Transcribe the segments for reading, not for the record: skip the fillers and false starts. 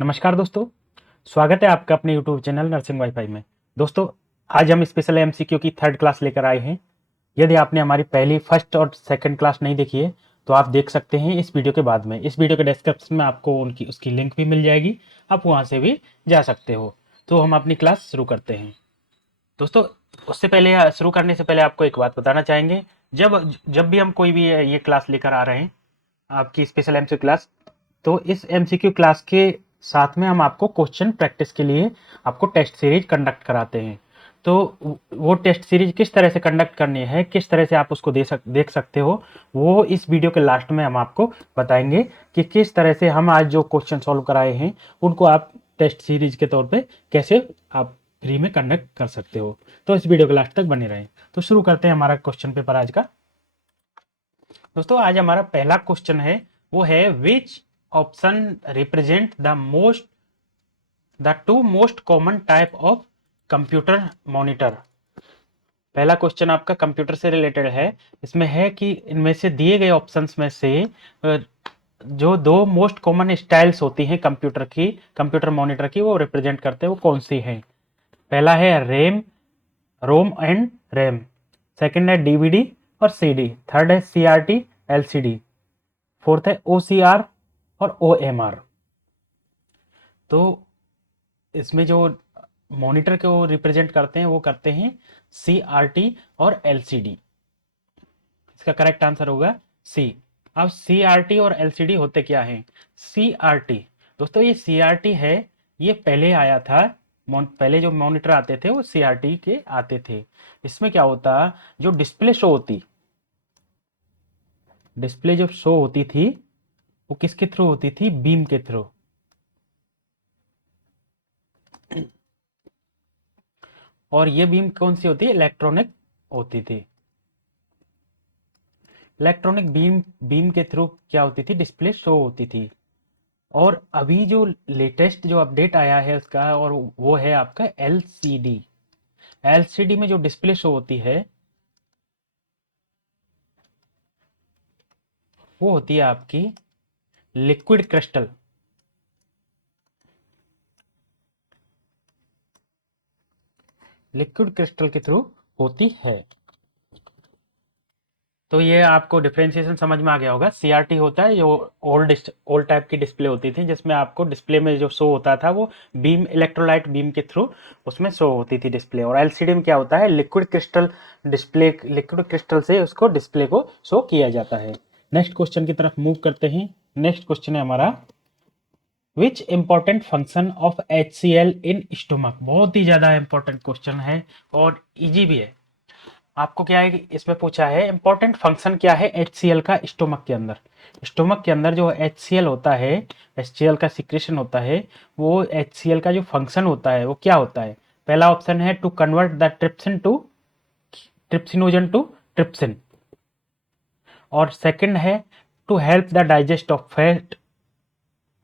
नमस्कार दोस्तों, स्वागत है आपका अपने YouTube चैनल नर्सिंग वाईफाई में। दोस्तों, आज हम स्पेशल एमसीक्यू की थर्ड क्लास लेकर आए हैं। यदि आपने हमारी पहली फर्स्ट और सेकंड क्लास नहीं देखी है तो आप देख सकते हैं इस वीडियो के बाद में। इस वीडियो के डिस्क्रिप्शन में आपको उनकी उसकी लिंक भी मिल जाएगी, आप वहाँ से भी जा सकते हो। तो हम अपनी क्लास शुरू करते हैं। दोस्तों, उससे पहले शुरू करने से पहले आपको एक बात बताना चाहेंगे। जब जब भी हम कोई भी ये क्लास लेकर आ रहे हैं, आपकी स्पेशल एमसीक्यू क्लास, तो इस एमसीक्यू क्लास के साथ में हम आपको क्वेश्चन प्रैक्टिस के लिए आपको टेस्ट सीरीज कंडक्ट कराते हैं। तो वो टेस्ट सीरीज किस तरह से कंडक्ट करनी है, किस तरह से आप उसको देख सकते हो, वो इस वीडियो के लास्ट में हम आपको बताएंगे कि किस तरह से हम आज जो क्वेश्चन सॉल्व कराए हैं उनको आप टेस्ट सीरीज के तौर पे कैसे आप फ्री में कंडक्ट कर सकते हो। तो इस वीडियो के लास्ट तक बने रहें। तो शुरू करते हैं हमारा क्वेश्चन पेपर आज का। दोस्तों, आज हमारा पहला क्वेश्चन है, वो है which option represent the two most common type of computer monitor. पहला क्वेश्चन आपका कंप्यूटर से रिलेटेड है। इसमें है कि इनमें से दिए गए ऑप्शंस में से जो दो मोस्ट कॉमन स्टाइल्स होती हैं कंप्यूटर मॉनिटर की, वो रिप्रेजेंट करते हैं, वो कौन सी हैं। पहला है रोम एंड रैम। सेकंड है डीवीडी और सीडी। थर्ड है सीआरटी एलसीडी। फोर्थ है ओसीआर और ओएमआर। तो इसमें जो मॉनिटर को रिप्रेजेंट करते हैं वो करते हैं सीआरटी और एलसीडी। इसका करेक्ट आंसर होगा सी। अब सीआरटी और एलसीडी होते क्या हैं? सीआरटी, दोस्तों ये सीआरटी है, ये पहले आया था। पहले जो मॉनिटर आते थे वो सीआरटी के आते थे। इसमें क्या होता, जो डिस्प्ले जो शो होती थी वो किसके थ्रू होती थी? बीम के थ्रू। और ये बीम कौन सी होती है? इलेक्ट्रॉनिक होती थी। इलेक्ट्रॉनिक बीम के थ्रू क्या होती थी? डिस्प्ले शो होती थी। और अभी जो लेटेस्ट जो अपडेट आया है उसका, और वो है आपका एलसीडी। एलसीडी में जो डिस्प्ले शो होती है वो होती है आपकी लिक्विड क्रिस्टल। लिक्विड क्रिस्टल के थ्रू होती है। तो ये आपको डिफरेंशिएशन समझ में आ गया होगा। सीआरटी होता है जो ओल्ड टाइप की डिस्प्ले होती थी, जिसमें आपको डिस्प्ले में जो शो होता था वो बीम, इलेक्ट्रोलाइट बीम के थ्रू उसमें शो होती थी डिस्प्ले। और एलसीडी में क्या होता है? Liquid crystal display, liquid crystal से उसको डिस्प्ले को शो किया जाता है। नेक्स्ट क्वेश्चन की तरफ मूव करते हैं। नेक्स्ट क्वेश्चन है हमारा, which important function of HCl in stomach. बहुत ही ज्यादा इंपॉर्टेंट क्वेश्चन है और इजी भी है। आपको क्या है कि इसमें पूछा है इंपॉर्टेंट फंक्शन क्या है HCl का स्टोमक के अंदर। स्टोमक के अंदर जो HCl होता है, HCl का सिक्रेशन होता है, वो HCl का जो फंक्शन होता है वो क्या होता है? पहला ऑप्शन है to convert the trypsin to trypsinogen to trypsin. और सेकंड है to help the digest of fat.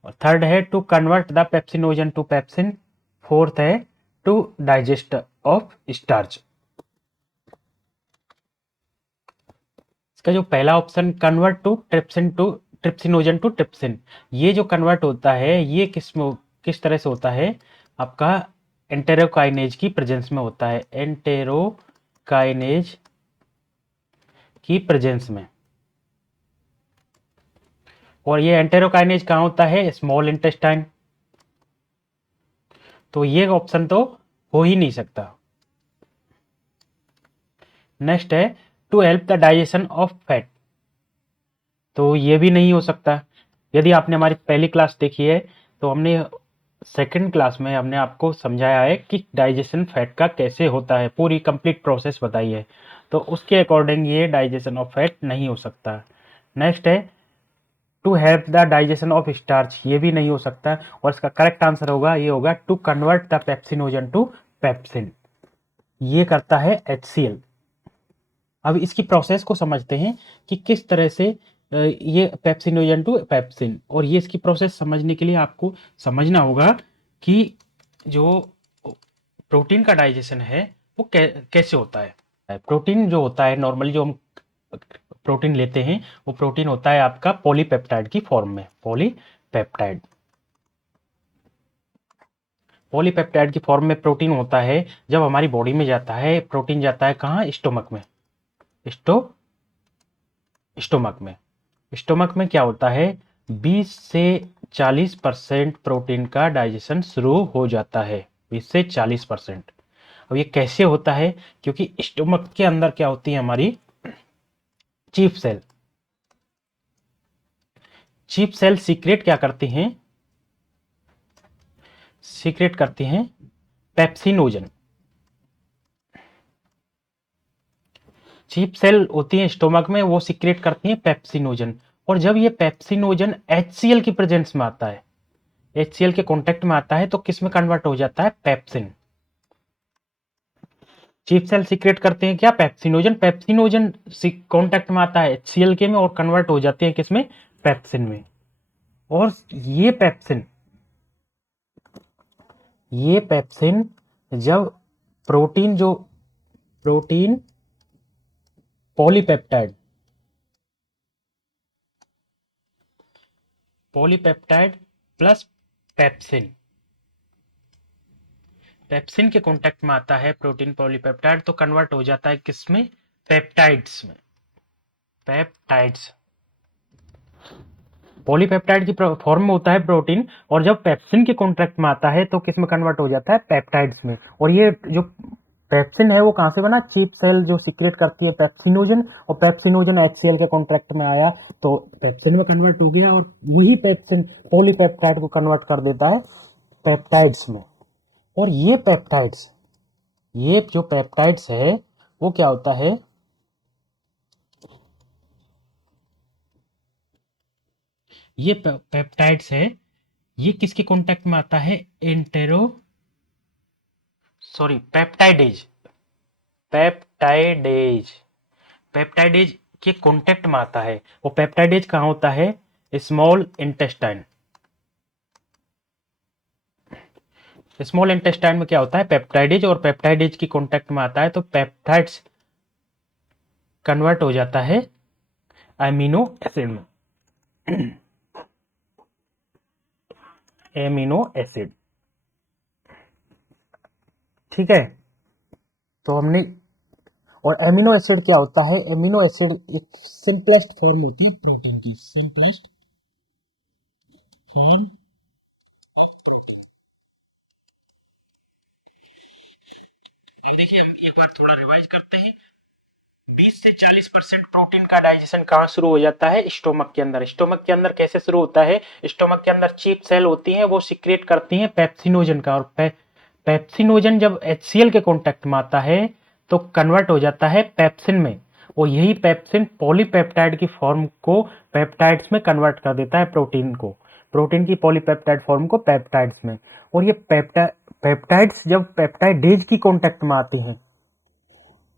और थर्ड है to convert the pepsinogen to pepsin. Fourth है टू डाइजेस्ट ऑफ स्टार्च। इसका जो पहला option convert to trypsinogen to trypsin, ये जो कन्वर्ट होता है ये किस तरह से होता है? आपका एंटेरोकाइनेज की प्रेजेंस में होता है। एंटेरोकाइनेज की प्रेजेंस में। और ये एंटेरोकाइनेज कहाँ होता है? Small intestine. तो ये ऑप्शन तो हो ही नहीं सकता। नेक्स्ट है to help the digestion of fat. तो ये भी नहीं हो सकता। यदि आपने हमारी पहली क्लास देखी है तो हमने सेकंड क्लास में हमने आपको समझाया है कि डाइजेशन फैट का कैसे होता है, पूरी कंप्लीट प्रोसेस बताई है। तो उसके अकॉर्डिंग ये डाइजेशन ऑफ फैट नहीं हो सकता। नेक्स्ट है to help the digestion of starch, ये भी नहीं हो सकता। और इसका करेक्ट आंसर होगा, ये होगा to convert the pepsinogen to pepsin. ये करता है HCl। अब इसकी प्रोसेस को समझते हैं कि किस तरह से ये पेप्सिनोजन टू पेप्सिन, और ये इसकी प्रोसेस समझने के लिए आपको समझना होगा कि जो प्रोटीन का डाइजेशन है वो कैसे होता है। प्रोटीन जो होता है, नॉर्मली जो हम प्रोटीन लेते हैं वो प्रोटीन होता है आपका पॉलीपेप्टाइड की फॉर्म में, पॉलीपेप्टाइड। पॉलीपेप्टाइड की फॉर्म में प्रोटीन होता है, जब हमारी बॉडी में जाता है प्रोटीन जाता है कहाँ, स्टोमक में। स्टोमक में स्टोमक में क्या होता है, 20 से 40% प्रोटीन का डाइजेशन शुरू हो जाता है, 20 से 40%। अब ये कैसे होता है, क्योंकि स्टोमक के अंदर क्या होती है हमारी chief cell. Chief cell secrete क्या करती हैं, सीक्रेट करती हैं पेप्सिनोजन। चीफ सेल होती है स्टोमक में, वो सीक्रेट करती हैं पेप्सिनोजन। और जब ये पेप्सिनोजन HCl की प्रेजेंस में आता है, HCl के कांटेक्ट में आता है, तो किस में कन्वर्ट हो जाता है, पेप्सिन। चीफ सेल सीक्रेट करते हैं क्या, पेप्सिनोजन। पेप्सिनोजन कांटेक्ट में आता है HCl के में और कन्वर्ट हो जाते हैं किसमें, पेप्सिन में। और ये पेप्सिन जब protein polypeptide plus pepsin pepsin के कांटेक्ट में आता है प्रोटीन पॉलीपेप्टाइड, तो कन्वर्ट हो जाता है किसमें, पेप्टाइड्स में। पेप्टाइड्स पॉलीपेप्टाइड की फॉर्म में होता है प्रोटीन, और जब पेप्सिन के कॉन्ट्रैक्ट में आता है तो किस में कन्वर्ट हो जाता है, पेप्टाइड्स में। और ये जो पेप्सिन है वो कहां से बना, चीफ सेल जो सीक्रेट करती है पेप्सिनोजन, और पेप्सिनोजन HCl के कॉन्ट्रैक्ट में आया तो पेप्सिन में कन्वर्ट हो गया, और वही पेप्सिन पॉलीपेप्टाइड को कन्वर्ट कर देता है पेप्टाइड्स में। और ये जो पेप्टाइड्स है वो क्या होता है, ये पेप्टाइड्स है, ये किसके कांटेक्ट में आता है, entero sorry peptidase peptidase peptidase के कांटेक्ट में आता है। वो पेप्टाइडेज कहाँ होता है, स्मॉल इंटेस्टाइन। स्मॉल इंटेस्टाइन में क्या होता है, पेप्टाइडेज, और पेप्टाइडेज की कांटेक्ट में आता है तो पेप्टाइड्स कन्वर्ट हो जाता है एमिनो एसिड में, एमिनो एसिड। ठीक है, तो हमने, और एमिनो एसिड क्या होता है, एमिनो एसिड एक सिंपलेस्ट फॉर्म होती है प्रोटीन की, सिंपलेस्ट फॉर्म। अब देखिए हम एक बार थोड़ा रिवाइज करते हैं। 20 से 40% प्रोटीन का डाइजेशन कहाँ शुरू हो जाता है, स्टोमक के अंदर। स्टोमक के अंदर कैसे शुरू होता है, स्टोमक के अंदर चीफ सेल होती हैं, वो सीक्रेट करती हैं पेप्सिनोजन का, और पेप्सिनोजन जब HCl के कांटेक्ट में आता है तो कन्वर्ट हो जाता है पेप्सिन में, और यही पेप्सिन पॉलीपेप्टाइड की फॉर्म को पेप्टाइड्स में कन्वर्ट कर देता है, प्रोटीन की पॉलीपेप्टाइड फॉर्म को पेप्टाइड्स में। और ये पेप्टाइड्स जब पेप्टाइडेज की कांटेक्ट में आते हैं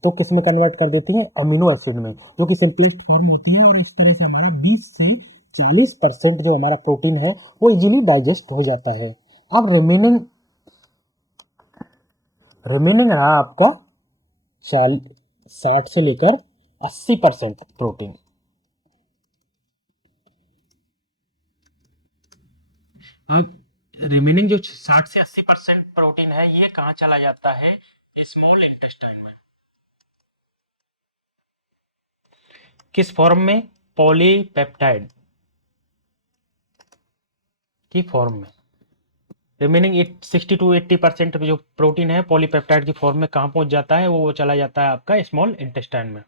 तो किस में कन्वर्ट कर देती है, अमीनो एसिड में, जो कि सिंपलेस्ट फॉर्म होती है। और इस तरह से हमारा 20 से 40% जो हमारा प्रोटीन है वो इजीली डाइजेस्ट हो जाता है। अब रिमेनिंग रहा आपका 60 से लेकर 80% प्रोटीन। अब रिमेनिंग जो 60 से 80% प्रोटीन है ये कहाँ चला जाता है, स्मॉल इंटेस्टाइन में। किस फॉर्म में, पॉलीपेप्टाइड की फॉर्म में। रिमेनिंग 60 to 80% जो प्रोटीन है पॉलीपेप्टाइड की फॉर्म में कहाँ पहुंच जाता है, वो चला जाता है आपका स्मॉल इंटेस्टाइन में।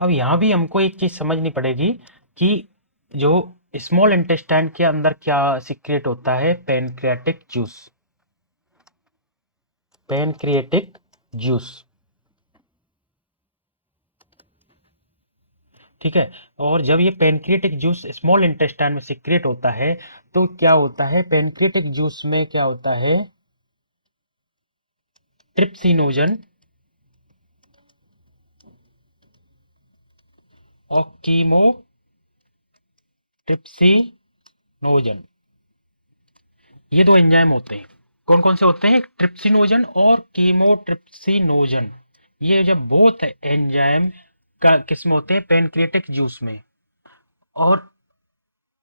अब यहाँ भी हमको एक चीज समझनी पड़ेगी कि जो स्मॉल इंटेस्टाइन के अंदर क्या सीक्रेट होता है, पैनक्रिएटिक जूस। ठीक है, और जब ये पैनक्रिएटिक जूस स्मॉल इंटेस्टाइन में सीक्रेट होता है तो क्या होता है, पैनक्रिएटिक जूस में क्या होता है, ट्रिप्सिनोजन और कीमोट्रिप्सिनोजन, ये दो एंजाइम होते हैं। कौन कौन से होते हैं, ट्रिप्सिनोजन और कीमोट्रिप्सिनोजन। ये जब बोथ एंजाइम का किस्म होते हैं पैनक्रिएटिक जूस में, और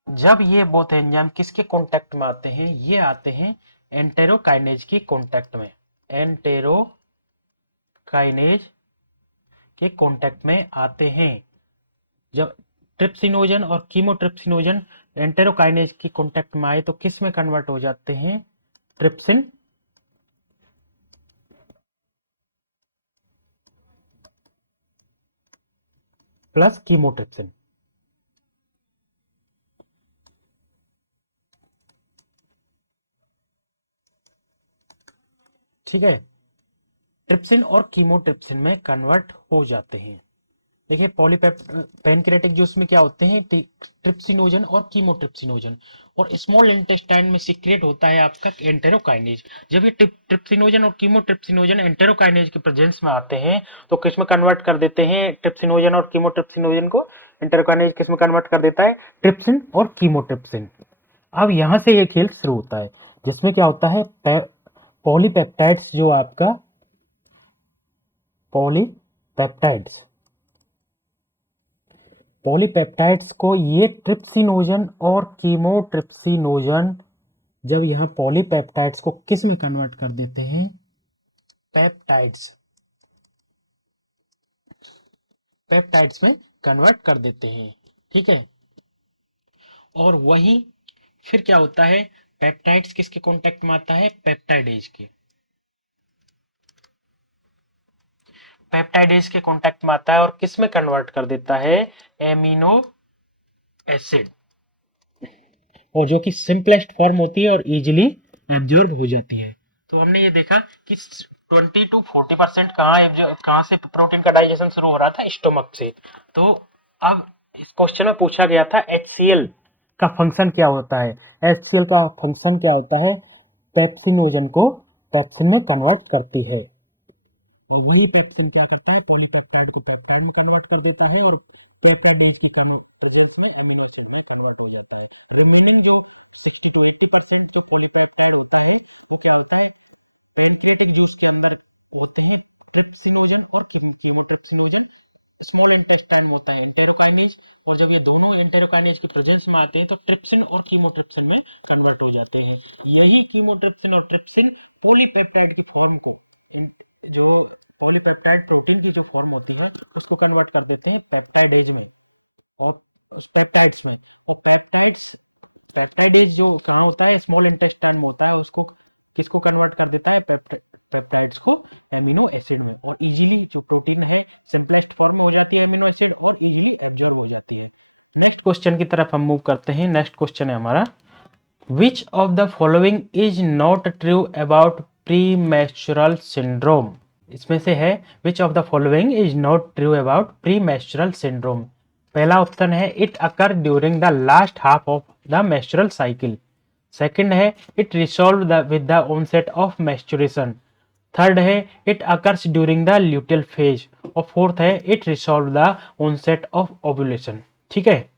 जब ये बोथ एंजाइम किसके कांटेक्ट में आते हैं, ये आते हैं एंटेरोकाइनेज की कॉन्टेक्ट में, एंटेरोकाइनेज के कॉन्टेक्ट में आते हैं। जब ट्रिप्सिनोजन और कीमोट्रिप्सिनोजन एंटेरोकाइनेज की कॉन्टेक्ट में आए तो किस में कन्वर्ट हो जाते हैं? Trypsin plus chymotrypsin. ठीक है, ट्रिप्सिन और कीमोट्रिप्सिन में कन्वर्ट हो जाते हैं। देखिए पैनक्रेटिक जूस में क्या होते हैं? ट्रिप्सिनोजन और कीमोट्रिप्सिनोजन, और स्मॉल इंटेस्टाइन में सीक्रेट होता है आपका एंटेरोकाइनेज। जब ये ट्रिप्सिनोजन और कीमोट्रिप्सिनोजन एंटेरोकाइनेज के प्रेजेंस में आते हैं तो किस में कन्वर्ट कर देते हैं? ट्रिप्सिनोजन और कीमोट्रिप्सिनोजन को एंटेरोकाइनेज किस में कन्वर्ट कर देता है? ट्रिप्सिन और कीमोट्रिप्सिन। अब यहां से ये खेल शुरू होता है जिसमें क्या होता है? पॉलीपेप्टाइड्स, जो आपका पॉलीपेप्टाइड्स पॉलीपेप्टाइड्स को ये ट्रिप्सिनोजन और कीमोट्रिप्सिनोजन जब यहाँ पॉलीपेप्टाइड्स को किस में कन्वर्ट कर देते हैं? पेप्टाइड्स, पेप्टाइड्स में कन्वर्ट कर देते हैं। ठीक है, और वही फिर क्या होता है? पेप्टाइड्स किसके कांटेक्ट में आता है? पेप्टाइडेज के, पेप्टाइडेज के कांटेक्ट में आता है और किस में कन्वर्ट कर देता है? एमिनो एसिड, और जो कि सिंपलेस्ट फॉर्म होती है और इजीली एब्जॉर्ब हो जाती है। तो हमने ये देखा कि 20 to 40% कहाँ से प्रोटीन का डाइजेशन शुरू हो रहा था? स्टोमक से। तो अब इस क्वेश्चन में पूछा गया था HCl का फंक्शन क्या होता है? HCl का फंक्शन क्या होता है? पेप्सिनोजन को पेप्सिन में कन्वर्ट करती है, और वही पेप्सिन क्या करता है? पॉलीपेप्टाइड को पेप्टाइड में कन्वर्ट कर देता है और पेप्टाइडेज की प्रेजेंस में अमीनो एसिड में कन्वर्ट हो जाता है। रिमेनिंग जो 60 to 80% जो पॉलीपेप्टाइड होता है वो क्या होता है? पैनक्रियाटिक जूस के अंदर होते हैं ट्रिप्सिनोजन और कीमोट्रिप्सिनोजन। स्मॉल इंटेस्टाइन होता है एंटेरोकाइनेज, और जब ये दोनों एंटेरोकाइनेज की प्रेजेंस में आते हैं तो ट्रिप्सिन और कीमोट्रिप्सिन में कन्वर्ट हो जाते हैं। यही कीमोट्रिप्सिन और ट्रिप्सिन पॉलीपेप्टाइड की फॉर्म को, जो पॉलीपेप्टाइड प्रोटीन की जो फॉर्म होती है उसको कन्वर्ट कर देते हैं पेप्टाइडेज में और पेप्टाइड्स में। तो पेप्टाइडेज जो कहाँ होता है? स्मॉल इंटेस्टाइन में होता है, उसको इसको कन्वर्ट कर देता है पेप्टाइड्स को एमिनो एसिड में, और इजीली जो प्रोटीन है सिंपलेस्ट फॉर्म में हो जाती है अमीनो एसिड और इजीली एब्जॉर्ब हो जाती है। नेक्स्ट क्वेश्चन की तरफ हम मूव करते हैं। नेक्स्ट क्वेश्चन है हमारा, which of the following is not true about premenstrual syndrome? इसमें से है which of the following is not true about premenstrual syndrome. पहला ऑप्शन है it occur during the last half of the menstrual cycle. Second है it resolve with the onset of menstruation. Third है it occurs during the luteal phase, और fourth है it resolve the onset of ovulation. ठीक है,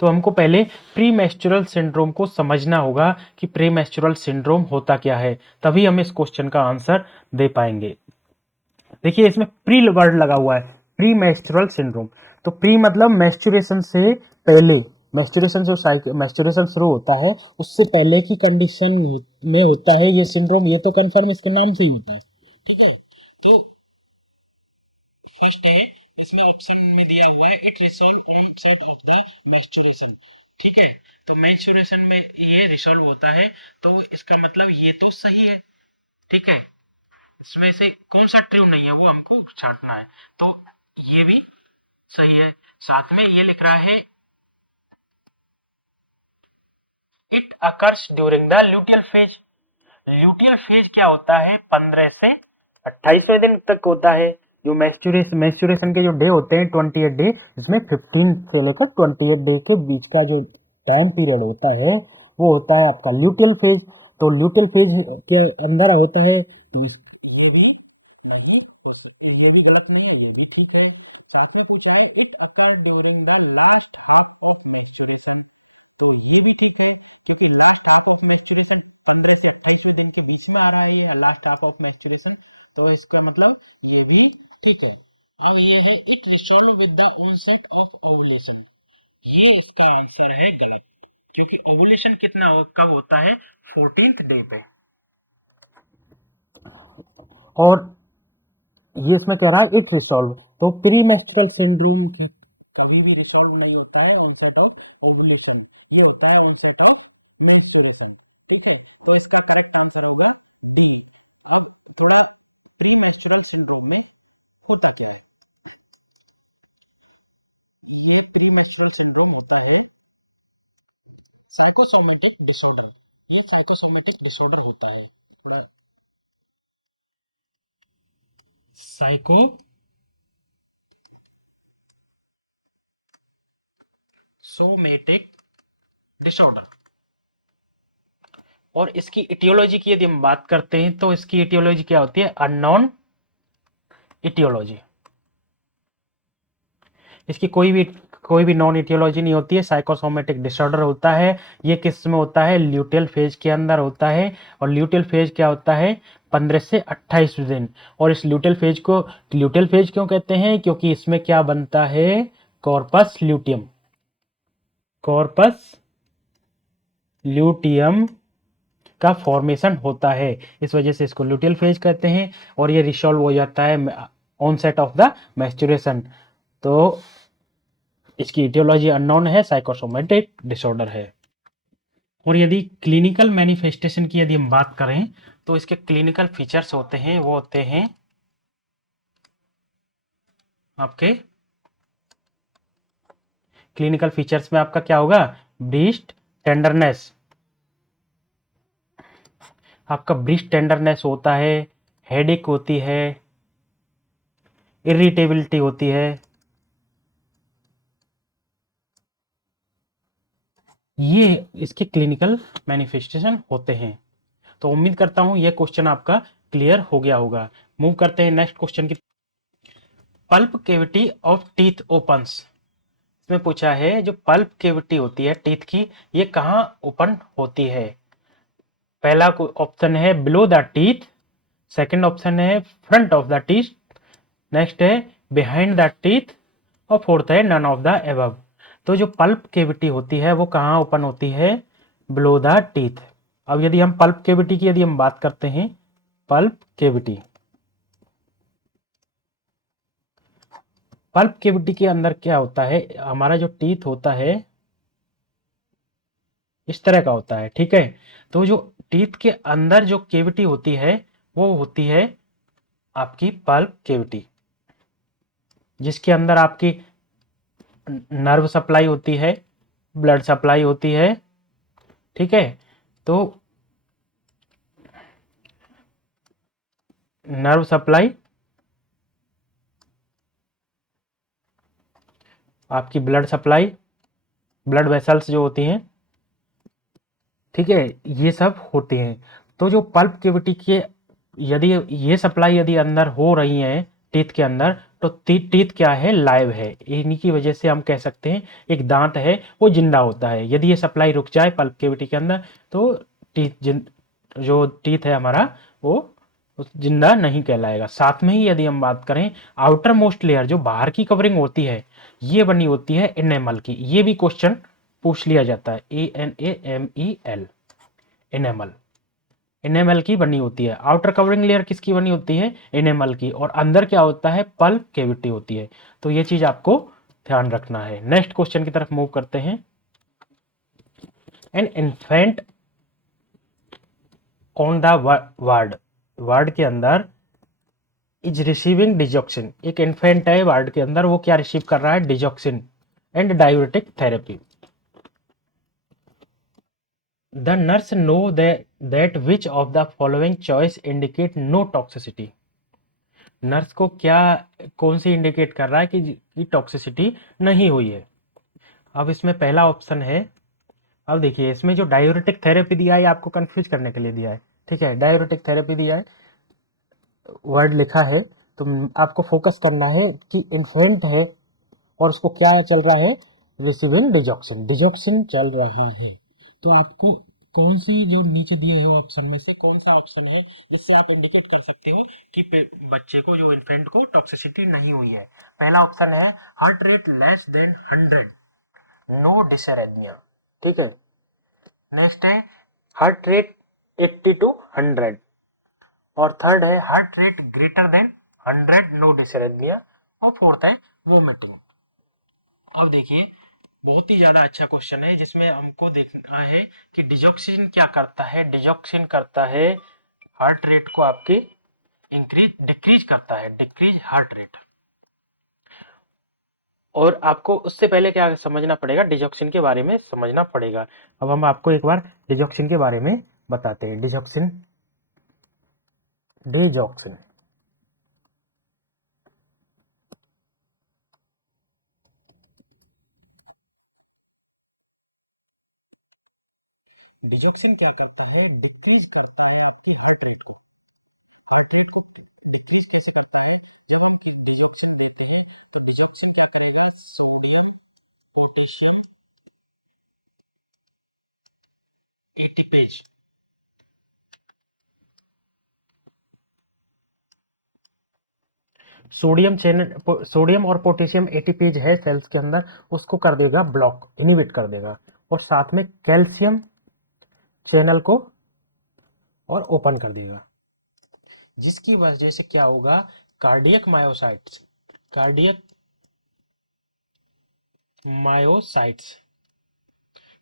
तो हमको पहले pre menstrual syndrome को समझना होगा कि प्री मेंस्ट्रुअल सिंड्रोम होता क्या है, तभी हम इस क्वेश्चन का आंसर दे पाएंगे। देखिए इसमें प्री वर्ड लगा हुआ है, प्री मेंस्ट्रुअल सिंड्रोम। तो प्री मतलब मेंस्ट्रुएशन से पहले, मेंस्ट्रुएशन जो मेंस्ट्रुएशन शुरू होता है उससे पहले की कंडीशन में होता है ये सिंड्रोम, ये तो कंफर्म इसके नाम से ही होता है। ठीक है, तो फर्स्ट है, इसमें ऑप्शन में दिया हुआ है it resolve on set of the menstruation. ठीक है, तो मेंस्ट्रुएशन में ये रिसॉल्व होता है, तो इसका मतलब ये तो सही है। ठीक है, इसमें से कौन सा ट्रू नहीं है वो हमको छांटना है, तो ये भी सही है। साथ में ये लिख रहा है it occurs during the luteal phase. Luteal phase क्या होता है? 15 से 28वें दिन तक होता है। जो मेंस्ट्रुएशन के जो डे होते हैं 28 डे, इसमें 15 से लेकर 28 डे के बीच का जो टाइम पीरियड होता है वो होता है आपका ल्यूटियल फेज। तो ल्यूटियल फेज के अंदर होता है, तो ये भी नहीं हो सकते, ये भी गलत नहीं है, ये भी ठीक है। साथ में पूछा है it occur during the last half of menstruation, तो ये भी ठीक है क्योंकि लास्ट हाफ ऑफ मेंस्ट्रुएशन 15 से 28वें दिन के बीच में आ रहा है ये लास्ट हाफ ऑफ मेंस्ट्रुएशन, तो इसका मतलब ये भी ठीक है। अब ये है it resolve with the onset of ovulation, ये इसका आंसर है गलत, क्योंकि ओवुलेशन कितना कब होता है? 14th डे पे। और ये इसमें कह रहा है इट रिसॉल्व, तो प्री मेंस्ट्रुअल सिंड्रोम कभी भी रिसॉल्व नहीं होता है ऑनसेट ऑफ ओव्यूलेशन, ये होता है ऑनसेट ऑफ मेंस्ट्रुएशन। ठीक है, तो इसका करेक्ट आंसर होगा बी। और थोड़ा प्री मेंस्ट्रुअल सिंड्रोम में होता क्या है, ये प्री मेंस्ट्रुअल सिंड्रोम होता है साइकोसोमेटिक डिसऑर्डर, ये साइकोसोमेटिक डिसऑर्डर होता है, साइकोसोमेटिक डिसऑर्डर। और इसकी इटियोलॉजी की यदि हम बात करते हैं तो इसकी इटियोलॉजी क्या होती है, अननोन इटियोलॉजी। इसकी कोई भी नॉन इटियोलॉजी नहीं होती है, साइकोसोमेटिक डिसऑर्डर होता है। ये किस में होता है, ल्यूटियल फेज के अंदर होता है। और ल्यूटियल फेज क्या होता है, 15 से 28 दिन। और इस ल्यूटियल फेज क्यों कहते हैं, क्योंकि इसमें क्या बनता है, कॉर्पस ल्यूटियम, कॉर्पस ल्यूटियम का फॉर्मेशन होता है, इस वजह से इसको ल्यूटियल फेज कहते हैं। और ये रिसॉल्व हो जाता है ऑनसेट ऑफ द मैस्चुरेशन। तो इसकी इटियोलॉजी अननोन है, साइकोसोमेटिक डिसऑर्डर है। और यदि क्लिनिकल मैनिफेस्टेशन की यदि हम बात करें तो इसके क्लिनिकल फीचर्स होते हैं, वो होते हैं आपके क्लिनिकल फीचर्स में आपका क्या होगा, ब्रीस्ट टेंडरनेस, आपका ब्रीस्ट टेंडरनेस होता है, हेडेक होती है, इरिटेबिलिटी होती है, ये इसके क्लिनिकल मैनिफेस्टेशन होते हैं। तो उम्मीद करता हूं यह क्वेश्चन आपका क्लियर हो गया होगा। मूव करते हैं नेक्स्ट क्वेश्चन की। Pulp cavity of teeth opens, इसमें पूछा है जो पल्प केविटी होती है टीथ की, ये कहाँ ओपन होती है। पहला ऑप्शन है below the teeth, second option है front of the teeth, next है बिहाइंड द टीथ, और फोर्थ है नन ऑफ द एबव। तो जो पल्प केविटी होती है वो कहाँ ओपन होती है, बिलो द टीथ। अब यदि हम पल्प केविटी की यदि हम बात करते हैं, पल्प केविटी, पल्प केविटी के अंदर क्या होता है, हमारा जो टीथ होता है इस तरह का होता है, ठीक है। तो जो टीथ के अंदर जो केविटी होती है वो होती है आपकी पल्प केविटी, जिसके अंदर आपकी नर्व सप्लाई होती है, ब्लड सप्लाई होती है, ठीक है। तो नर्व सप्लाई, आपकी ब्लड सप्लाई, ब्लड वेसल्स जो होती हैं, ठीक है, ये सब होती हैं। तो जो पल्प केविटी के यदि ये सप्लाई यदि अंदर हो रही है टीथ के अंदर, तो टीथ क्या है, लाइव है, इन्हीं की वजह से हम कह सकते हैं एक दांत है वो जिंदा होता है। यदि ये सप्लाई रुक जाए पल्प केविटी के अंदर तो जो टीथ है हमारा वो जिंदा नहीं कहलाएगा। साथ में ही यदि हम बात करें आउटर मोस्ट लेयर, जो बाहर की कवरिंग होती है, ये बनी होती है इनेमल की। ये भी क्वेश्चन पूछ लिया जाता है, ANAMEL, इनेमल, इनेमल की बनी होती है। आउटर कवरिंग लेयर किसकी बनी होती है, इनेमल की, और अंदर क्या होता है, पल्प केविटी होती है। तो ये चीज आपको ध्यान रखना है। नेक्स्ट क्वेश्चन की तरफ मूव करते हैं। An infant on the ward, ward के अंदर इज रिसीविंग डिजॉक्सिन, एक इन्फेंट है वार्ड के अंदर, वो क्या रिसीव कर रहा है, digoxin and diuretic therapy. The nurse know that which of the following choice indicate no toxicity, nurse को क्या, कौन सी इंडिकेट कर रहा है कि टॉक्सिसिटी नहीं हुई है। अब इसमें पहला ऑप्शन है, अब देखिए इसमें जो डायूरेटिक थेरेपी दिया है आपको कंफ्यूज करने के लिए दिया है, ठीक है, डायूरेटिक थेरेपी दिया है, वर्ड लिखा है, तो आपको फोकस करना है कि इन्फेंट है और उसको क्या चल रहा है, रिसीविंग डिजॉक्सिन, डिजॉक्सिन चल रहा है। तो आपको कौन सी जो नीचे दिए है ऑप्शन में से कौन सा ऑप्शन है जिससे आप इंडिकेट कर सकते हो कि बच्चे को, जो इन्फेंट को टॉक्सिसिटी नहीं हुई है। पहला ऑप्शन है heart rate less than 100, no dysrhythmia, ठीक है। नेक्स्ट है हार्ट रेट 80 to 100, और थर्ड है heart rate greater than 100, no dysrhythmia. और फोर्थ है वोमिटिंग। अब देखिए, बहुत ही ज्यादा अच्छा क्वेश्चन है जिसमें हमको देखना है कि डिजॉक्सिन क्या करता है। डिजॉक्सिन करता है हार्ट रेट को आपके इंक्रीज डिक्रीज करता है, डिक्रीज हार्ट रेट। और आपको उससे पहले क्या समझना पड़ेगा, डिजॉक्सिन के बारे में समझना पड़ेगा। अब हम आपको एक बार डिजॉक्सिन के बारे में बताते हैं। डिजॉक्सिन, डिजॉक्सिन डिजॉक्सिन क्या करता है, डिक्रीज करता है आपकी हार्ट रेट को। हार्ट रेट को डिक्रीज कैसे करता है, जब आप एक डिजॉक्सिन देते हैं तो डिजॉक्सिन क्या करेगा, sodium potassium ATPase, sodium channel, sodium और पोटेशियम एटीपेज है सेल्स के अंदर, उसको कर देगा ब्लॉक, इनिबिट कर देगा। और साथ में कैल्शियम चैनल को और ओपन कर देगा, जिसकी वजह से क्या होगा, cardiac myocytes, cardiac myocytes,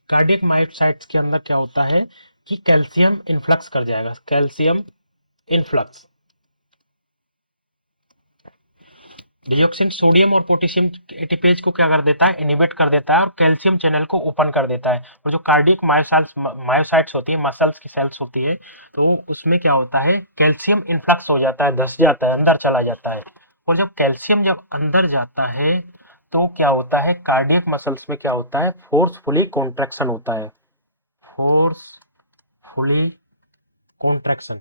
cardiac myocytes के अंदर क्या होता है कि कैल्शियम इन्फ्लक्स कर जाएगा, कैल्शियम इन्फ्लक्स। डिओक्सिन सोडियम और पोटेशियम एटीपेज को क्या कर देता है, इनिबिट कर देता है और कैल्शियम चैनल को ओपन कर देता है। और जो कार्डियक मायोसाइट्स होती है, मसल्स की सेल्स होती है, तो उसमें क्या होता है, कैल्शियम इन्फ्लक्स हो जाता है, धस जाता है, अंदर चला जाता है। और जब कैल्शियम जब अंदर जाता है तो क्या होता है, कार्डियक मसल्स में क्या होता है, फोर्सफुली कॉन्ट्रैक्शन होता है, फोर्सफुली कॉन्ट्रैक्शन,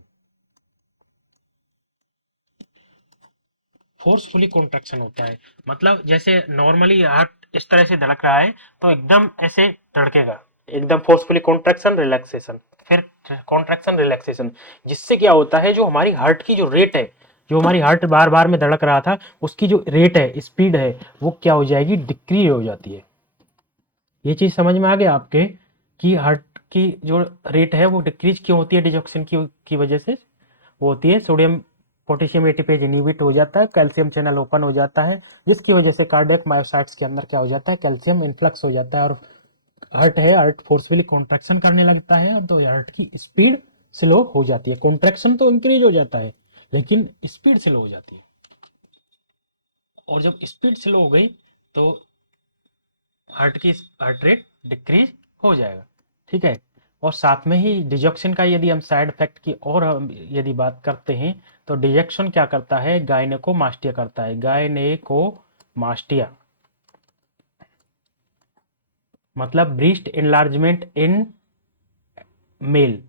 फोर्सफुली कॉन्ट्रैक्शन होता है। मतलब जैसे नॉर्मली हार्ट इस तरह से धड़क रहा है तो एकदम ऐसे धड़केगा, एकदम फोर्सफुली कॉन्ट्रैक्शन रिलैक्सेशन, फिर कॉन्ट्रैक्शन रिलैक्सेशन। जिससे क्या होता है, जो हमारी हार्ट की जो रेट है, जो हमारी हार्ट बार बार में धड़क रहा था, उसकी जो रेट है, स्पीड है, वो क्या हो जाएगी, डिक्रीज हो जाती है। ये चीज समझ में आ गया आपके कि हार्ट की जो रेट है वो डिक्रीज क्यों होती है, डिजॉक्सिन की वजह से। वो होती है सोडियम पोटेशियम एटीपेज इनिबिट हो जाता है, कैल्शियम चैनल ओपन हो जाता है, जिसकी वजह से कार्डियक मायोसाइट्स के अंदर क्या हो जाता है, कैल्शियम इन्फ्लक्स हो जाता है और हार्ट है, हार्ट फोर्सफुली कॉन्ट्रैक्शन करने लगता है, तो हार्ट की स्पीड स्लो हो जाती है। कॉन्ट्रैक्शन तो इंक्रीज हो जाता है लेकिन स्पीड स्लो हो जाती है। और जब स्पीड स्लो हो गई तो हार्ट की हार्ट रेट डिक्रीज हो जाएगा। ठीक है। और साथ में ही डिजॉक्सिन का यदि हम साइड इफेक्ट की और हम यदि बात करते हैं तो डिजॉक्सिन क्या करता है, गायनेकोमास्टिया करता है, गायनेकोमास्टिया मतलब breast enlargement in male.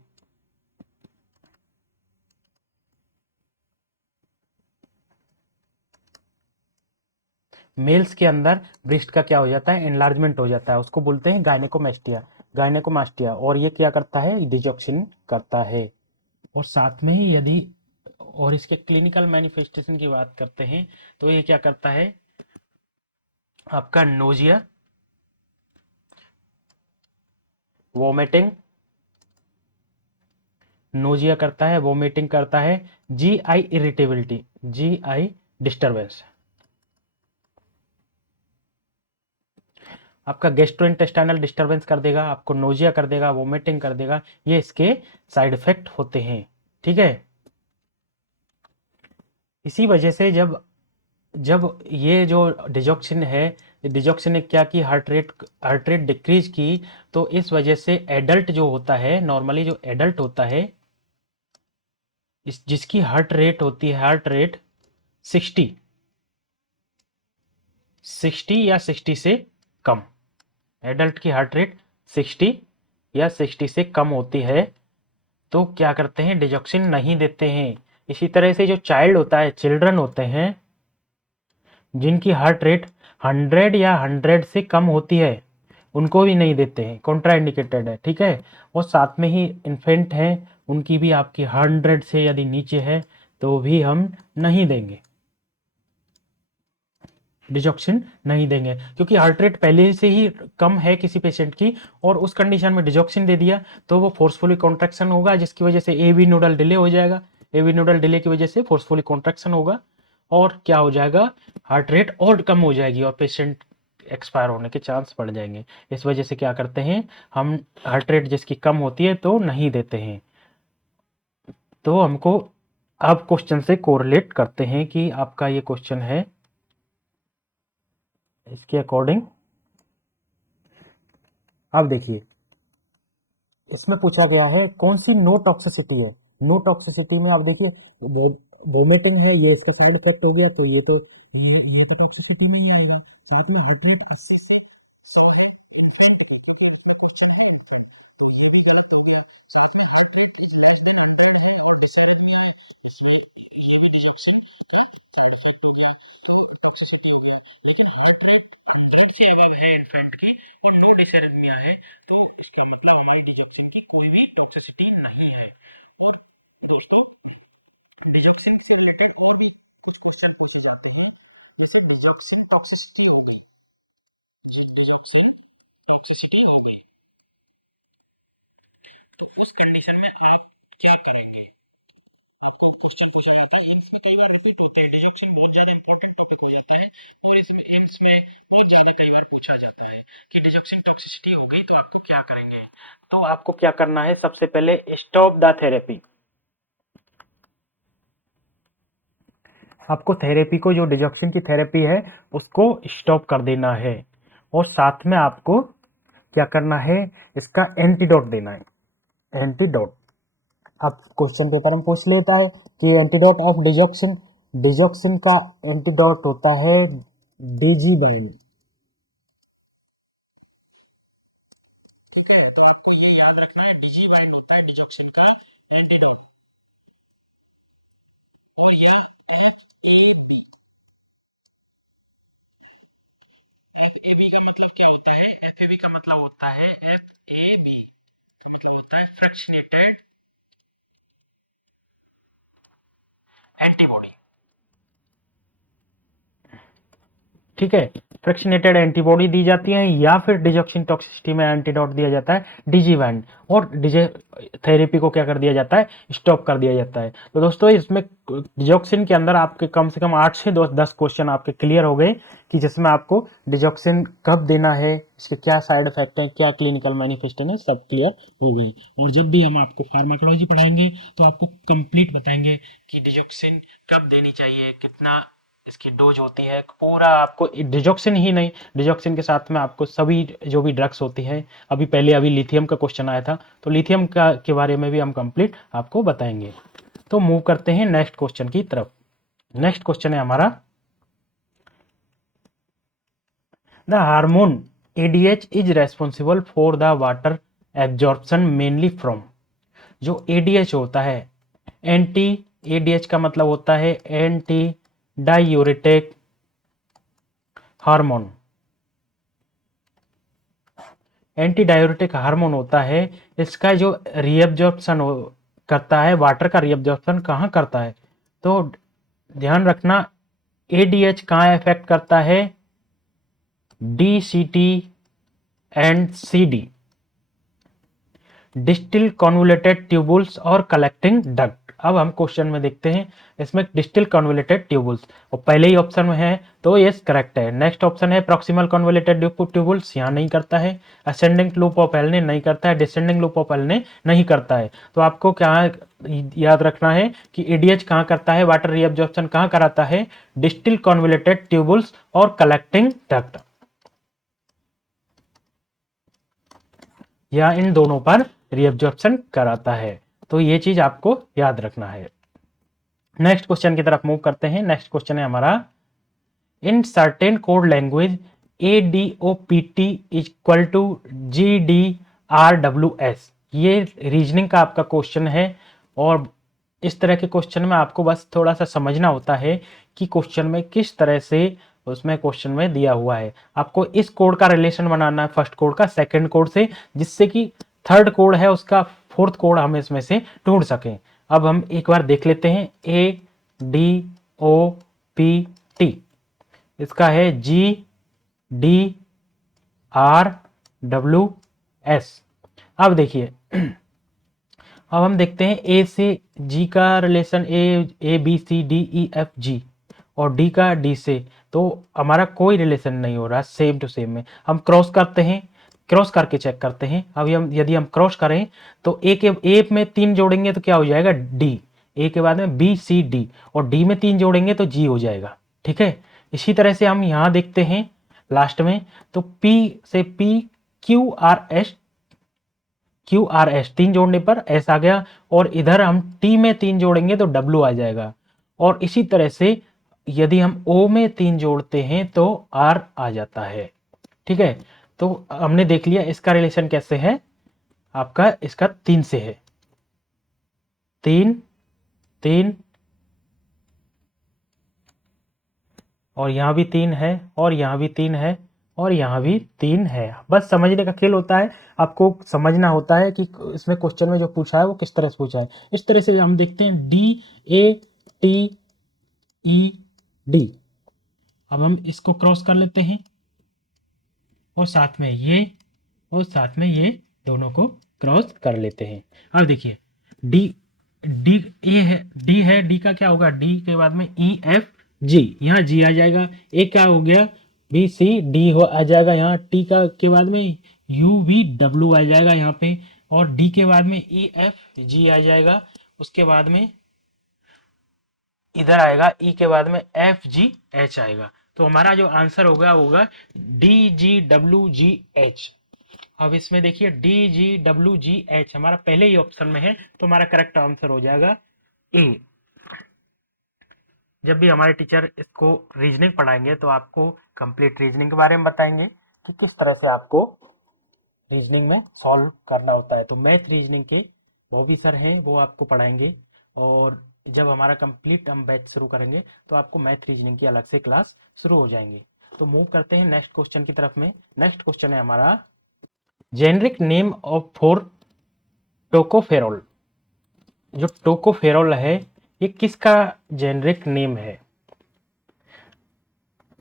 Mails के अंदर ब्रिस्ट का क्या हो जाता है, एनलार्जमेंट हो जाता है, उसको बोलते हैं गायनेकोमास्टिया, गायनेकोमास्टिया। और ये क्या करता है, डिजॉक्सिन करता है। और साथ में ही यदि और इसके क्लिनिकल मैनिफेस्टेशन की बात करते हैं तो ये क्या करता है, आपका नोजिया, वोमिटिंग, नोजिया करता है, वोमिटिंग करता है, जी आई इरिटेबिलिटी, जी आई डिस्टर्बेंस, आपका गैस्ट्रोइंटेस्टाइनल डिस्टर्बेंस कर देगा, आपको नोजिया कर देगा, वोमिटिंग कर देगा। ये इसके साइड इफेक्ट होते हैं। ठीक है। इसी वजह से जब जब ये जो डिजॉक्सिन है, डिजॉक्सिन ने क्या की, हार्ट रेट डिक्रीज की, तो इस वजह से एडल्ट जो होता है, नॉर्मली जो एडल्ट होता है, इस जिसकी हार्ट रेट होती है, हार्ट रेट 60, 60 या 60 से कम, एडल्ट की हार्ट रेट 60 या 60 से कम होती है तो क्या करते हैं, डिजॉक्सिन नहीं देते हैं। इसी तरह से जो चाइल्ड होता है, चिल्ड्रन होते हैं जिनकी हार्ट रेट 100 या 100 से कम होती है, उनको भी नहीं देते हैं, कॉन्ट्राइंडिकेटेड है। ठीक है। और साथ में ही इन्फेंट हैं, उनकी भी आपकी 100 से यदि नीचे है तो भी हम नहीं देंगे, डिजॉक्सिन नहीं देंगे, क्योंकि हार्ट रेट पहले से ही कम है किसी पेशेंट की और उस कंडीशन में डिजॉक्सिन दे दिया तो वो फोर्सफुली कॉन्ट्रैक्शन होगा, जिसकी वजह से ए बी नोडल डिले हो जाएगा, एवी नोडल डिले की वजह से फोर्सफुली कॉन्ट्रैक्शन होगा और क्या हो जाएगा, हार्ट रेट और कम हो जाएगी और पेशेंट एक्सपायर होने के चांस बढ़ जाएंगे। इस वजह से क्या करते हैं हम, हार्ट रेट जिसकी कम होती है तो नहीं देते हैं। तो हमको अब क्वेश्चन से कोरिलेट करते हैं कि आपका ये क्वेश्चन है, इसके अकॉर्डिंग अब देखिए इसमें पूछा गया है कौन सी नो टॉक्सिसिटी है। नो टॉक्सिसिटी में आप देखिए वोमिटिंग है, ये इसका सिविल इफेक्ट हो गया, तो ये तो टॉक्सिसिटी नहीं है, तो मतलब रिपोर्ट से अबव है इन्फेंट की और नो डिसरिथमिया है, तो इसका मतलब हमारी डिजॉक्सिन की कोई भी टॉक्सिसिटी नहीं है। और दोस्तों डिजॉक्सिन से रिलेटेड और भी कुछ क्वेश्चन पूछे जाते हैं, जैसे डिजॉक्सिन टॉक्सिसिटी होगी, टॉक्सिसिटी होगी, तो उस कंडीशन में आप क्या करेंगे। आपको क्वेश्चन पूछा जाता है, एम्स में कई बार रिपीट होते हैं, डिजॉक्सिन बहुत ज्यादा इंपॉर्टेंट टॉपिक हो जाता है और इसमें एम्स में बहुत ज्यादा कई बार पूछा जाता है कि डिजॉक्सिन टॉक्सिसिटी हो गई तो आपको क्या करेंगे। तो आपको क्या करना है, सबसे पहले स्टॉप द थेरेपी। आपको थेरेपी को, जो डिजॉक्सिन की थेरेपी है उसको स्टॉप कर देना है और साथ में आपको क्या करना है, इसका एंटीडोट देना है। एंटीडोट अब क्वेश्चन पेपर में पूछ लेता है कि एंटीडोट ऑफ डिजॉक्सिन, डिजॉक्सिन का एंटीडोट होता है डिजीबाइन। ठीक है, तो आपको ये याद रखना है, डिजीबाइन होता है डिजॉक्सिन का एंटीडोट। और यह एफ ए बी का मतलब क्या होता है, एफ ए बी का मतलब होता है, एफ ए बी मतलब होता है फ्रैक्शनेटेड एंटीबॉडी। ठीक है, फ्रैक्शनेटेड एंटीबॉडी दी जाती है या फिर डिजॉक्सिन टॉक्सिसिटी में एंटीडोट दिया जाता है डिजीवैन, और डिजे थेरेपी को क्या कर दिया जाता है, स्टॉप कर दिया जाता है। तो दोस्तों इसमें डिजॉक्सिन के अंदर आपके कम से कम 8 से 10 क्वेश्चन आपके क्लियर हो गए कि जिसमें आपको डिजॉक्सिन कब देना है, इसके क्या साइड इफेक्ट है, क्या क्लिनिकल मैनिफेस्टेशन है, सब क्लियर हो गई। और जब भी हम आपको फार्माकोलॉजी पढ़ाएंगे तो आपको कंप्लीट बताएंगे कि डिजॉक्सिन कब देनी चाहिए, कितना इसकी डोज होती है, पूरा आपको डिजॉक्सिन ही नहीं, डिजॉक्सिन के साथ में आपको सभी जो भी ड्रग्स होती है, अभी लिथियम का क्वेश्चन आया था तो लिथियम का के बारे में भी हम कंप्लीट आपको बताएंगे। तो मूव करते हैं नेक्स्ट क्वेश्चन की तरफ। नेक्स्ट क्वेश्चन है हमारा, the hormone ADH is responsible for the water absorption mainly from. जो एडीएच होता है, एंटी, एडीएच का मतलब होता है anti diuretic hormone. Anti diuretic hormone होता है, इसका जो रीअब्जॉर्प्शन करता है, वाटर का रीअब्जॉर्प्शन कहाँ करता है, तो ध्यान रखना एडीएच कहाँ इफेक्ट करता है, DCT and CD, distil convoluted tubules और कलेक्टिंग डक्ट। अब हम क्वेश्चन में देखते हैं, इसमें डिस्टिल कॉन्वोलेटेड ट्यूबुल्स और पहले ही ऑप्शन में है तो ये करेक्ट है। नेक्स्ट ऑप्शन है प्रॉक्सिमल कॉन्वोलेटेड ट्यूबुल्स, यहाँ नहीं करता है। असेंडिंग लूप ऑफ एल्ने नहीं करता है, डिसेंडिंग लूप ऑफ एल्ने नहीं करता है। तो आपको क्या याद रखना है कि एडीएच कहाँ करता है, वाटर रीअब्जॉर्प्शन कहाँ कराता है, डिस्टिल कॉन्वोलेटेड ट्यूबुल्स और कलेक्टिंग डक्ट, या इन दोनों पर रीअब्जॉर्प्शन कराता है। तो ये चीज आपको याद रखना है। नेक्स्ट क्वेश्चन की तरफ मूव करते हैं। नेक्स्ट क्वेश्चन है हमारा, in certain code language ADOPT equal to GDRWS। ये रीजनिंग का आपका क्वेश्चन है और इस तरह के क्वेश्चन में आपको बस थोड़ा सा समझना होता है कि क्वेश्चन में किस तरह से उसमें क्वेश्चन में दिया हुआ है। आपको इस कोड का रिलेशन बनाना है फर्स्ट कोड का सेकंड कोड से, जिससे कि थर्ड कोड है उसका फोर्थ कोड हम इसमें से ढूंढ सकें। अब हम एक बार देख लेते हैं, ADOPT इसका है GDRWS। अब देखिए अब हम देखते हैं ए से जी का relation, A B C D E F G, और डी का डी से, तो हमारा कोई रिलेशन नहीं हो रहा, सेम टू सेम में। हम क्रॉस करते हैं, क्रॉस करके चेक करते हैं। अभी हम यदि हम क्रॉस करें तो ए में 3 जोड़ेंगे तो क्या हो जाएगा, डी। ए के बाद में बी सी डी, और डी में 3 जोड़ेंगे तो जी हो जाएगा। ठीक है, इसी तरह से हम यहाँ देखते हैं लास्ट में, तो पी से पी क्यू आर एस 3 जोड़ने पर एस आ गया, और इधर हम टी में 3 जोड़ेंगे तो डब्ल्यू आ जाएगा। और इसी तरह से यदि हम ओ में 3 जोड़ते हैं तो आर आ जाता है। ठीक है, तो हमने देख लिया इसका रिलेशन कैसे है, आपका इसका 3 से है, 3 3, और यहां भी 3 है, और यहां भी 3 है, और यहां भी 3 है। बस समझने का खेल होता है, आपको समझना होता है कि इसमें क्वेश्चन में जो पूछा है वो किस तरह से पूछा है। इस तरह से हम देखते हैं D A T E D. अब हम इसको क्रॉस कर लेते हैं, और साथ में ये, और साथ में ये दोनों को क्रॉस कर लेते हैं। अब देखिए डी डी ए है, डी है, डी का क्या होगा, डी के बाद में ई एफ जी, यहाँ जी आ जाएगा। ए क्या हो गया, बी सी डी हो आ जाएगा यहाँ, टी का के बाद में यू वी डब्ल्यू आ जाएगा यहाँ पे, और डी के बाद में ई एफ जी आ जाएगा। उसके बाद में इधर आएगा ई के बाद में एफ जी एच आएगा। तो हमारा जो आंसर होगा वो होगा D G W G H. अब इसमें देखिए D G W G H हमारा पहले ही ऑप्शन में है, तो हमारा करेक्ट आंसर हो जाएगा ए। जब भी हमारे टीचर इसको रीजनिंग पढ़ाएंगे तो आपको कंप्लीट रीजनिंग के बारे में बताएंगे कि किस तरह से आपको रीजनिंग में सॉल्व करना होता है। तो मैथ रीजनिंग के वो भी सर हैं, वो आपको पढ़ाएंगे। और जब हमारा कंप्लीट हम बैच शुरू करेंगे तो आपको मैथ रीजनिंग की अलग से क्लास शुरू हो जाएंगे। तो मूव करते हैं नेक्स्ट क्वेश्चन की तरफ में। नेक्स्ट क्वेश्चन है हमारा generic name of for tocopherol. जो टोकोफेरोल है ये किसका जेनरिक नेम है?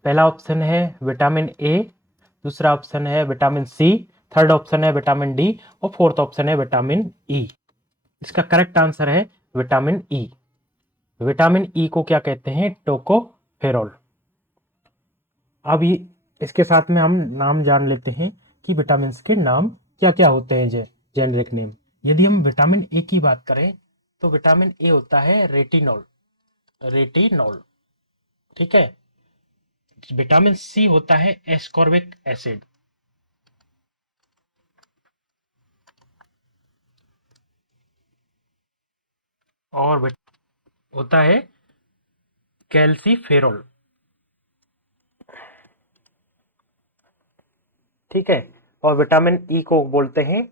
पहला ऑप्शन है विटामिन ए, दूसरा ऑप्शन है विटामिन सी, थर्ड ऑप्शन है विटामिन डी, और फोर्थ ऑप्शन है विटामिन ई। इसका करेक्ट आंसर है विटामिन ई। विटामिन ई को क्या कहते हैं? टोकोफेरोल। अब ये इसके साथ में हम नाम जान लेते हैं कि विटामिन के नाम क्या क्या होते हैं, जेनरिक नेम। यदि हम विटामिन ए की बात करें तो विटामिन ए होता है रेटिनॉल, रेटिनॉल। ठीक है। विटामिन सी होता है एस्कॉर्बिक एसिड, और होता है कैल्सीफेरोल। ठीक है। और विटामिन ई को बोलते हैं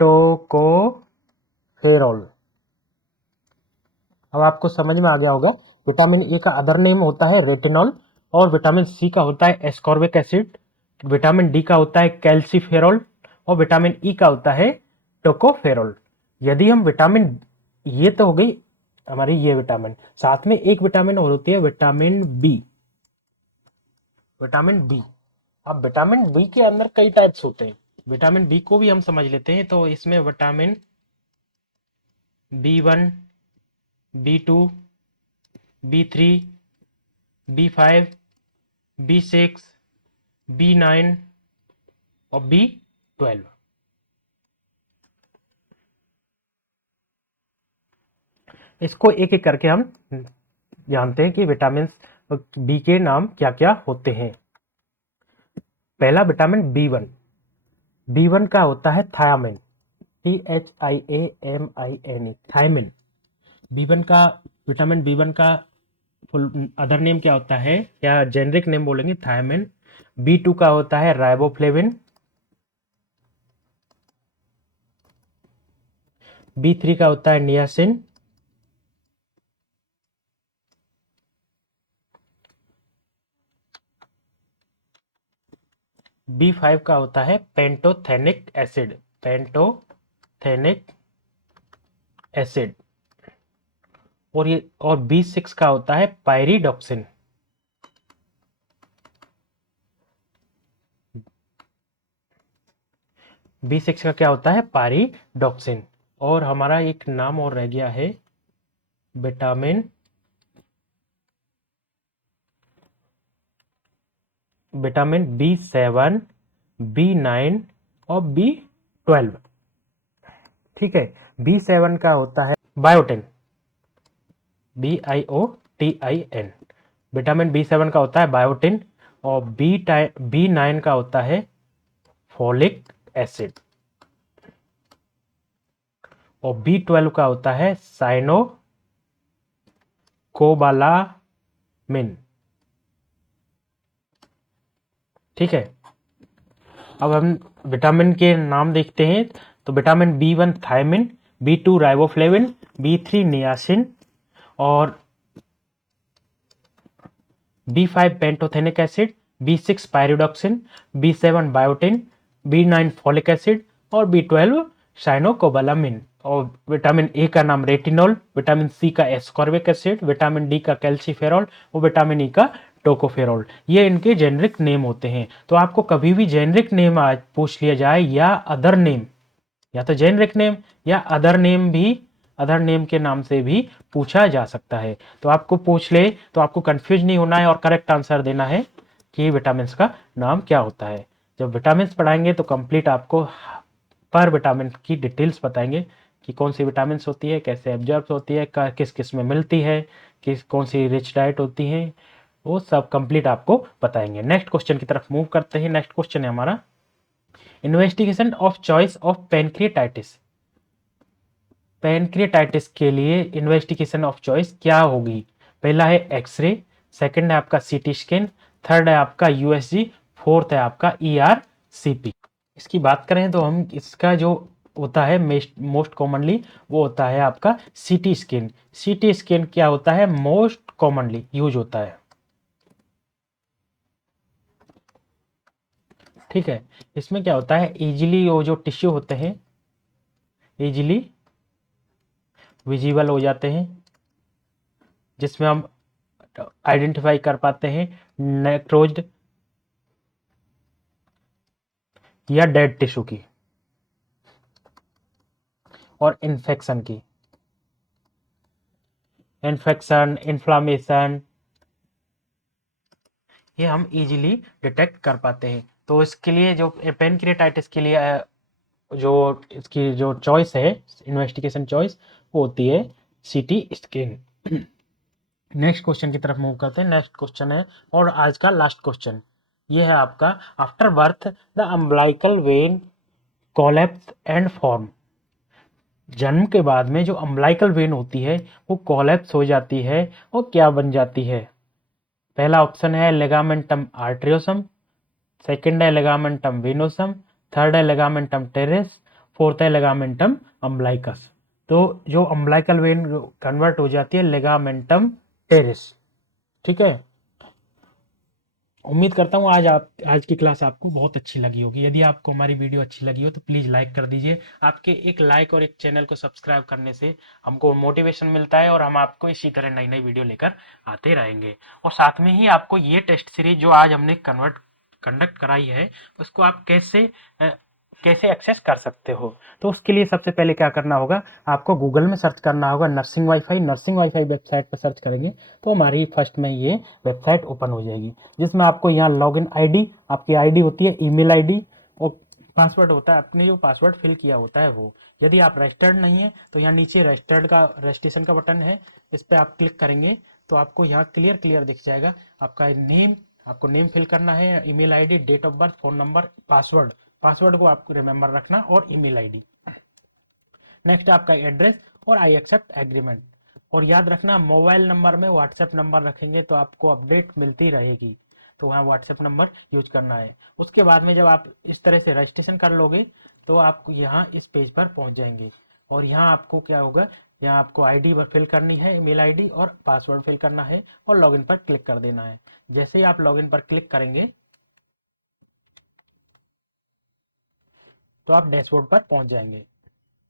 टोकोफेरोल। अब आपको समझ में आ गया होगा, विटामिन ए का अदर नेम होता है रेटिनॉल, और विटामिन सी का होता है एस्कॉर्बिक एसिड, विटामिन डी का होता है कैल्सीफेरोल, और विटामिन ई का होता है टोकोफेरोल। यदि हम विटामिन, ये तो हो गई हमारी ये विटामिन, साथ में एक विटामिन और होती है विटामिन बी, विटामिन बी। अब विटामिन बी के अंदर कई टाइप्स होते हैं, विटामिन बी को भी हम समझ लेते हैं। तो इसमें vitamin B1, B2, B3, B5, B6, B9 और B12। इसको एक एक करके हम जानते हैं कि विटामिन बी के नाम क्या क्या होते हैं। पहला विटामिन बी वन का होता है thiamin, THIAMIN, thiamin. B one का, विटामिन बी वन का फुल अदर नेम क्या होता है, या जेनरिक नेम बोलेंगे, थायमिन। B2 का होता है राइबोफ्लेविन। B3 का होता है नियासिन। B5 का होता है पेंटोथेनिक एसिड, पेंटोथेनिक एसिड। और B6 का होता है पायरिडॉक्सिन। B6 का क्या होता है? पायरिडॉक्सिन। और हमारा एक नाम और रह गया है, विटामिन B7, B9 और B12। ठीक है, B7 का होता है बायोटिन, BIOTIN। विटामिन B7 का होता है बायोटिन, और B9 का होता है फोलिक एसिड, और B12 का होता है साइनोकोबालामिन। ठीक है, अब हम विटामिन के नाम देखते हैं। तो vitamin B1 thiamine, B2 riboflavin, B3 niacin, और B5 pantothenic acid, B6 pyridoxine, B7 biotin, B9 folic acid, और B12 साइनोकोबालामिन। और विटामिन ए का नाम रेटिनॉल, विटामिन सी का एस्कॉर्बिक एसिड, विटामिन डी का कैल्सीफेरॉल, और विटामिन ई का tocopherol. ये इनके जेनरिक नेम होते हैं। तो आपको कभी भी जेनरिक नेम आज पूछ लिया जाए या अदर नेम, या तो जेनरिक नेम या अदर नेम भी, अदर नेम के नाम से भी पूछा जा सकता है। तो आपको पूछ ले तो आपको कंफ्यूज नहीं होना है और करेक्ट आंसर देना है कि विटामिन का नाम क्या होता है। जब विटामिन पढ़ाएंगे तो कंप्लीट आपको पर विटामिन की डिटेल्स बताएंगे कि कौन सी विटामिन होती है, कैसे एब्जॉर्ब होती है, किस किस में मिलती है, किस कौन सी रिच डाइट होती है, वो सब कंप्लीट आपको बताएंगे। नेक्स्ट क्वेश्चन की तरफ मूव करते हैं। नेक्स्ट क्वेश्चन है हमारा, इन्वेस्टिगेशन ऑफ चॉइस ऑफ पेनक्रिएटाइटिस। पेनक्रिएटाइटिस के लिए इन्वेस्टिगेशन ऑफ चॉइस क्या होगी? पहला है एक्सरे, सेकंड है आपका सीटी स्कैन, थर्ड है आपका यूएसजी, फोर्थ है आपका ईआरसीपी। इसकी बात करें तो हम इसका जो होता है मोस्ट कॉमनली वो होता है आपका सीटी स्कैन। सीटी स्कैन क्या होता है? मोस्ट कॉमनली यूज होता है। ठीक है, इसमें क्या होता है, इजीली वो जो टिश्यू होते हैं इजीली विजिबल हो जाते हैं, जिसमें हम आइडेंटिफाई कर पाते हैं नेक्रोज्ड या डेड टिश्यू की और इन्फेक्शन की, इन्फेक्शन, इन्फ्लामेशन, ये हम इजीली डिटेक्ट कर पाते हैं। तो इसके लिए जो पेनक्रिएटाइटिस के लिए जो इसकी जो चॉइस है, इन्वेस्टिगेशन चॉइस, वो होती है सीटी स्कैन। नेक्स्ट क्वेश्चन की तरफ मूव करते हैं। नेक्स्ट क्वेश्चन है और आज का लास्ट क्वेश्चन, ये है आपका, after birth the umbilical when collapse and form. जन्म के बाद में जो अम्बलाइकल वेन होती है वो कोलैप्स हो जाती है और क्या बन जाती है? पहला ऑप्शन है लेगामेंटम आर्ट्रियोसम, सेकंड है लेगामेंटम वेनोसम, थर्ड है लेगामेंटम टेरेस, फोर्थ है लेगामेंटम अम्बलाइकस। तो जो अम्बलाइकल वेन कन्वर्ट हो जाती है लेगामेंटम टेरेस। ठीक है, उम्मीद करता हूँ आज की क्लास आपको बहुत अच्छी लगी होगी। यदि आपको हमारी वीडियो अच्छी लगी हो तो प्लीज़ लाइक कर दीजिए। आपके एक लाइक और एक चैनल को सब्सक्राइब करने से हमको मोटिवेशन मिलता है और हम आपको इसी तरह नई नई वीडियो लेकर आते रहेंगे। और साथ में ही आपको ये टेस्ट सीरीज जो आज हमने कंडक्ट कराई है उसको आप कैसे एक्सेस कर सकते हो। तो उसके लिए सबसे पहले क्या करना होगा, आपको गूगल में सर्च करना होगा nursing wifi. Nursing wifi website पर सर्च करेंगे तो हमारी फर्स्ट में ये वेबसाइट ओपन हो जाएगी, जिसमें आपको यहाँ लॉगिन आईडी, आपकी आईडी होती है ईमेल आईडी, और पासवर्ड होता है, आपने जो पासवर्ड फिल किया होता है वो। यदि आप रजिस्टर्ड नहीं है तो यहाँ नीचे रजिस्ट्रेशन का बटन है, इस पर आप क्लिक करेंगे तो आपको यहाँ क्लियर क्लियर दिख जाएगा आपका नेम, आपको नेम फिल करना है, email ID, date of birth, phone number, password, password को आपको रिमेंबर रखना, और ईमेल आईडी। नेक्स्ट आपका एड्रेस और आई एक्सेप्ट एग्रीमेंट। और याद रखना मोबाइल नंबर में व्हाट्सएप नंबर रखेंगे तो आपको अपडेट मिलती रहेगी, तो वहाँ व्हाट्सएप नंबर यूज करना है। उसके बाद में जब आप इस तरह से रजिस्ट्रेशन कर लोगे तो आप यहाँ इस पेज पर पहुँच जाएंगे, और यहाँ आपको क्या होगा, यहाँ आपको आईडी फिल करनी है, ईमेल आईडी और पासवर्ड फिल करना है, और लॉगिन पर क्लिक कर देना है। जैसे ही आप लॉगिन पर क्लिक करेंगे तो आप डैशबोर्ड पर पहुंच जाएंगे,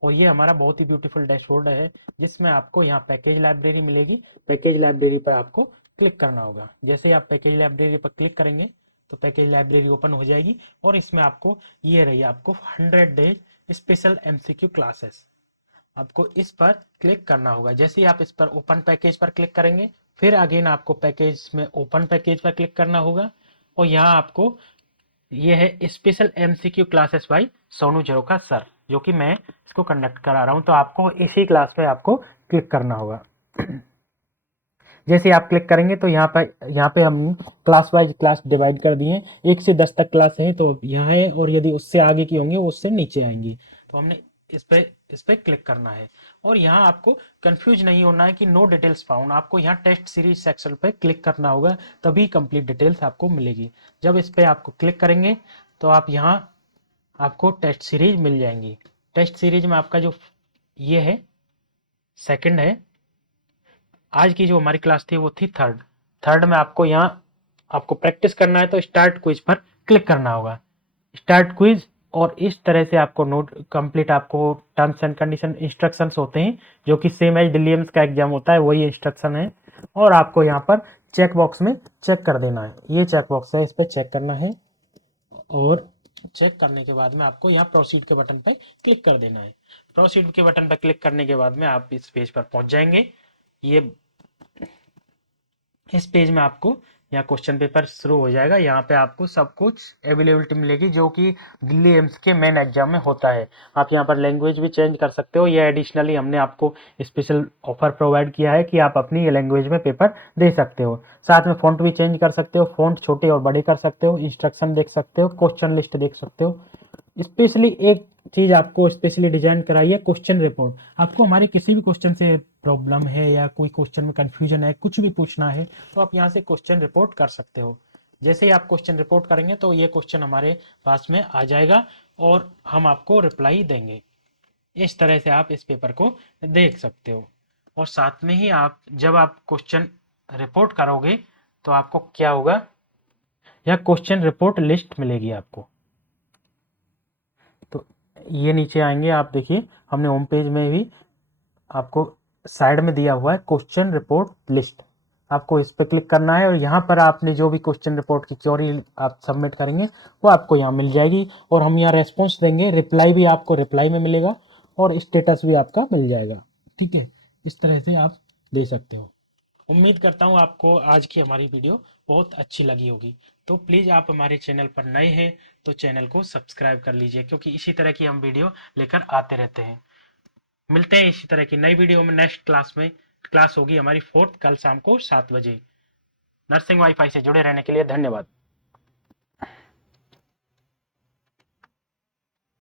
और ये हमारा बहुत ही ब्यूटीफुल डैशबोर्ड है, जिसमें आपको यहाँ पैकेज लाइब्रेरी मिलेगी। पैकेज लाइब्रेरी पर आपको क्लिक करना होगा। जैसे ही आप पैकेज लाइब्रेरी पर क्लिक करेंगे तो पैकेज लाइब्रेरी ओपन हो जाएगी, और इसमें आपको ये रही आपको 100 डेज स्पेशल एमसीक्यू क्लासेस। आपको इस पर क्लिक करना होगा। जैसे ही आप इस पर ओपन पैकेज पर क्लिक करेंगे, फिर अगेन आपको पैकेज में ओपन पैकेज पर क्लिक करना होगा, और यहाँ आपको ये है special MCQ classes by Sonu Jharokha sir, जो कि मैं इसको कंडक्ट करा रहा हूँ। तो आपको इसी क्लास पे आपको क्लिक करना होगा। जैसे आप क्लिक करेंगे तो यहाँ पे हम क्लास वाइज क्लास डिवाइड कर दिए हैं। 1 से 10 तक क्लास है तो यहाँ है, और यदि उससे आगे की होंगी वो उससे नीचे आएंगी। तो हमने इस पे क्लिक करना है, और यहाँ आपको कंफ्यूज नहीं होना है कि नो डिटेल्स फाउंड। आपको यहाँ टेस्ट सीरीज सेक्शन पे क्लिक करना होगा, तभी कंप्लीट डिटेल्स आपको मिलेगी। जब इस पे आपको क्लिक करेंगे तो आप यहाँ आपको टेस्ट सीरीज मिल जाएंगी। टेस्ट सीरीज में आपका जो ये है सेकंड है, आज की जो हमारी क्लास थी वो थी थर्ड। थर्ड में आपको यहाँ आपको प्रैक्टिस करना है, तो स्टार्ट क्विज पर क्लिक करना होगा। स्टार्ट क्विज, और इस तरह से आपको नोट कंप्लीट, आपको टर्म्स एंड कंडीशन इंस्ट्रक्शंस होते हैं, जो कि सेम एज दिल्ली एम्स का एग्जाम होता है वही इंस्ट्रक्शन है। और आपको यहाँ पर चेक बॉक्स में चेक कर देना है, ये चेक बॉक्स है, इस पर चेक करना है, और चेक करने के बाद में आपको यहाँ प्रोसीड के बटन पर क्लिक कर देना है। प्रोसीड के बटन पर क्लिक करने के बाद में आप इस पेज पर पहुंच जाएंगे। ये इस पेज में आपको यहाँ क्वेश्चन पेपर शुरू हो जाएगा। यहाँ पे आपको सब कुछ अवेलेबिलिटी मिलेगी, जो कि दिल्ली एम्स के मेन एग्जाम में होता है। आप यहाँ पर लैंग्वेज भी चेंज कर सकते हो, ये एडिशनली हमने आपको स्पेशल ऑफर प्रोवाइड किया है कि आप अपनी लैंग्वेज में पेपर दे सकते हो। साथ में फ़ॉन्ट भी चेंज कर सकते हो, फ़ॉन्ट छोटे और बड़े कर सकते हो, इंस्ट्रक्शन देख सकते हो, क्वेश्चन लिस्ट देख सकते हो। स्पेशली एक चीज आपको स्पेशली डिजाइन कराई है, क्वेश्चन रिपोर्ट। आपको हमारे किसी भी क्वेश्चन से प्रॉब्लम है, या कोई क्वेश्चन में कंफ्यूजन है, कुछ भी पूछना है, तो आप यहाँ से क्वेश्चन रिपोर्ट कर सकते हो। जैसे ही आप क्वेश्चन रिपोर्ट करेंगे तो ये क्वेश्चन हमारे पास में आ जाएगा, और हम आपको रिप्लाई देंगे। इस तरह से आप इस पेपर को देख सकते हो। और साथ में ही आप जब आप क्वेश्चन रिपोर्ट करोगे तो आपको क्या होगा, यह क्वेश्चन रिपोर्ट लिस्ट मिलेगी आपको। तो ये नीचे आएंगे, आप देखिए हमने होम पेज में भी आपको साइड में दिया हुआ है क्वेश्चन रिपोर्ट लिस्ट। आपको इस पर क्लिक करना है, और यहाँ पर आपने जो भी क्वेश्चन रिपोर्ट की क्वेरी आप सबमिट करेंगे वो आपको यहाँ मिल जाएगी, और हम यहाँ रेस्पॉन्स देंगे। रिप्लाई भी आपको रिप्लाई में मिलेगा, और स्टेटस भी आपका मिल जाएगा। ठीक है, इस तरह से आप दे सकते हो। उम्मीद करता हूँ आपको आज की हमारी वीडियो बहुत अच्छी लगी होगी। तो प्लीज़ आप हमारे चैनल पर नए हैं तो चैनल को सब्सक्राइब कर लीजिए, क्योंकि इसी तरह की हम वीडियो लेकर आते रहते हैं। मिलते हैं इसी तरह की नई वीडियो में नेक्स्ट क्लास में। क्लास होगी हमारी 4th, कल शाम को 7 बजे। नर्सिंग वाईफाई से जुड़े रहने के लिए धन्यवाद।